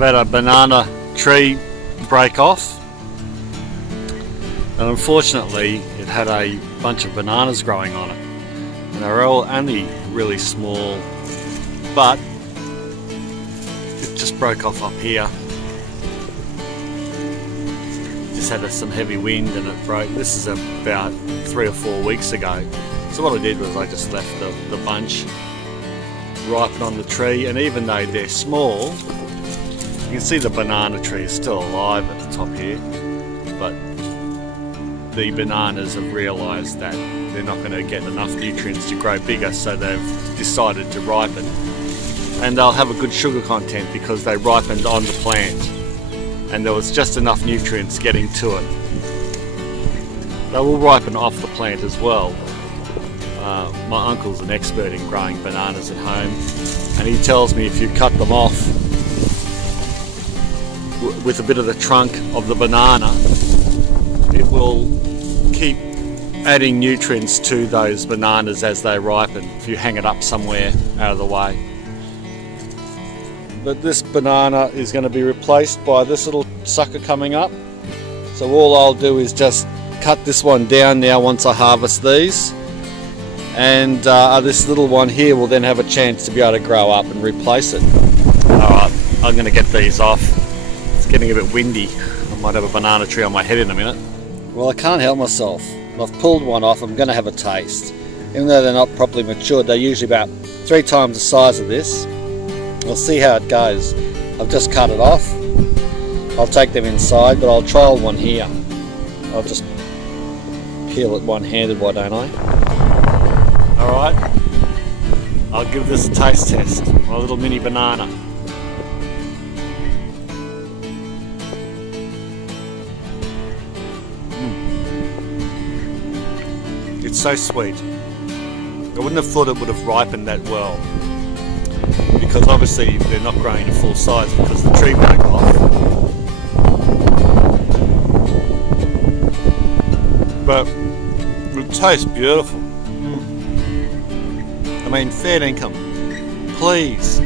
I've had a banana tree break off, and unfortunately it had a bunch of bananas growing on it, and they were all only really small, but it just broke off up here. Just had some heavy wind and it broke. This is about 3 or 4 weeks ago. So what I did was I just left the bunch ripen on the tree, and even though they're small, you can see the banana tree is still alive at the top here, but the bananas have realised that they're not going to get enough nutrients to grow bigger, so they've decided to ripen, and they'll have a good sugar content because they ripened on the plant and there was just enough nutrients getting to it. They will ripen off the plant as well. My uncle's an expert in growing bananas at home, and he tells me if you cut them off with a bit of the trunk of the banana, it will keep adding nutrients to those bananas as they ripen if you hang it up somewhere out of the way. But this banana is going to be replaced by this little sucker coming up, so all I'll do is just cut this one down now once I harvest these, and this little one here will then have a chance to be able to grow up and replace it. Alright, I'm going to get these off. It's getting a bit windy. I might have a banana tree on my head in a minute. Well, I can't help myself. I've pulled one off. I'm going to have a taste. Even though they're not properly matured, they're usually about 3 times the size of this. We'll see how it goes. I've just cut it off. I'll take them inside, but I'll trial one here. I'll just peel it one-handed, why don't I? Alright, I'll give this a taste test. My little mini banana. It's so sweet. I wouldn't have thought it would have ripened that well, because obviously they're not growing to full size because the tree broke off. But it tastes beautiful. I mean, fair dinkum. Please,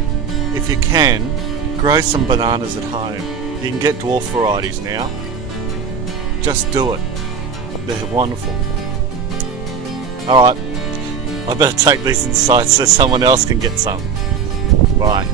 if you can, grow some bananas at home. You can get dwarf varieties now. Just do it. They're wonderful. Alright, I better take these inside so someone else can get some. Bye.